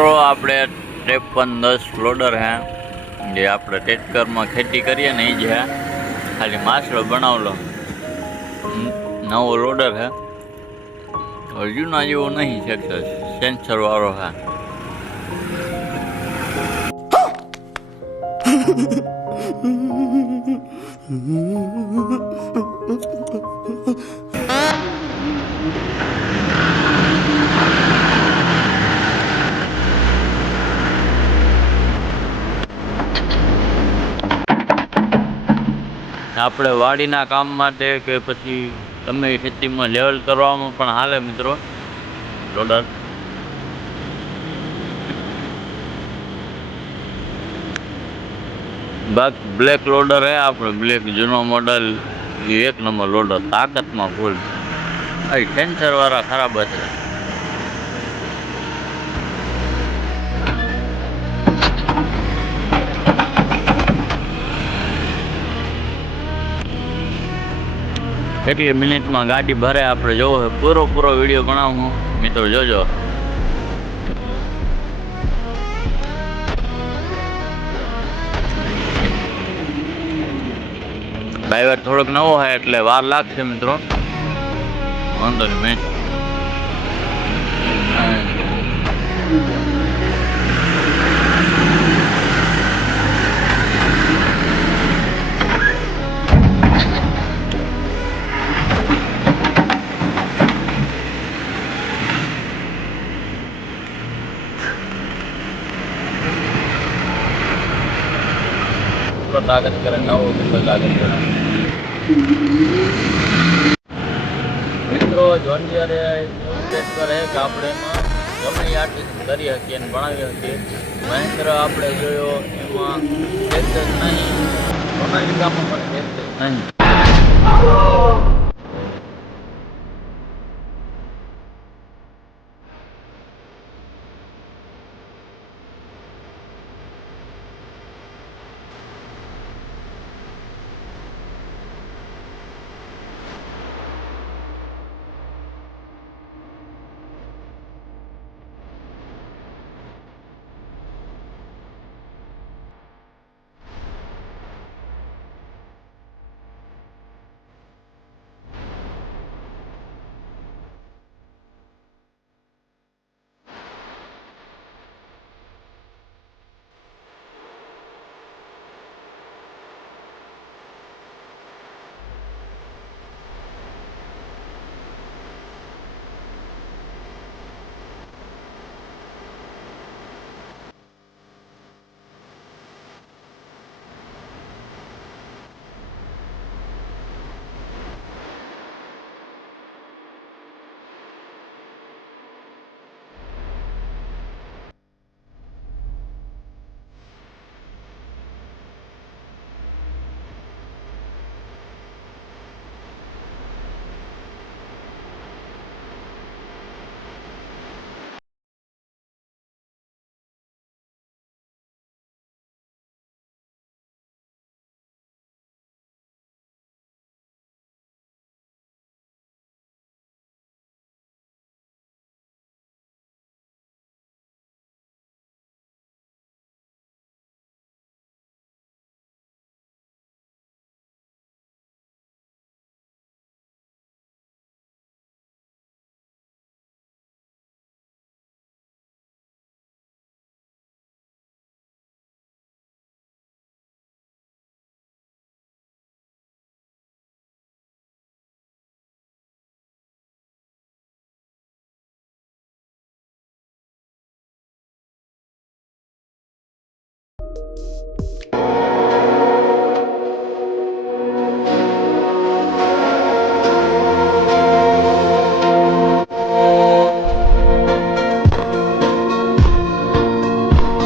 મિત્રો, આપણે ત્રેપન દસ લોડર હે. જે આપણે ટેટકરમાં ખેતી કરીએ ને એ જ હે. ખાલી માછલો બનાવલો. નવો લોડર હે. જૂના જેવો નહીં સક્સેસ સેન્સર વાળો હે. આપણે વાડીના કામ માટે કે પછી તમે ખેતીમાં લેવલ કરવામાં પણ હાલે મિત્રો. લોડર બાકી બ્લેક લોડર હે આપણે. બ્લેક જૂનો મોડલ એ એક નંબર લોડર તાકાતમાં ફૂલ આ સેન્સરવાળા ખરાબ હશે. કેટલી મિનિટમાં ગાડી ભરે આપણે જોવો પૂરો પૂરો વીડિયો ગણાવું મિત્રો, જોજો. ડ્રાઈવર થોડોક નવો હોય એટલે વાર લાગશે, મિત્રો. વાંધો નહીં, મેં કરે નવો કેટલો તાકાત કરે મિત્રો જોન જ્યારે ટેસ્ટ કરે કે આપણે ગમે આર્ટિસ્ટ કરી શકીએ અને ભણાવી શકીએ. મહેન્દ્ર આપણે જોયો, એમાં ટેસ્ટ નહીં. નહીં સોનાલિકામાં પણ ટેસ્ટ નહીં.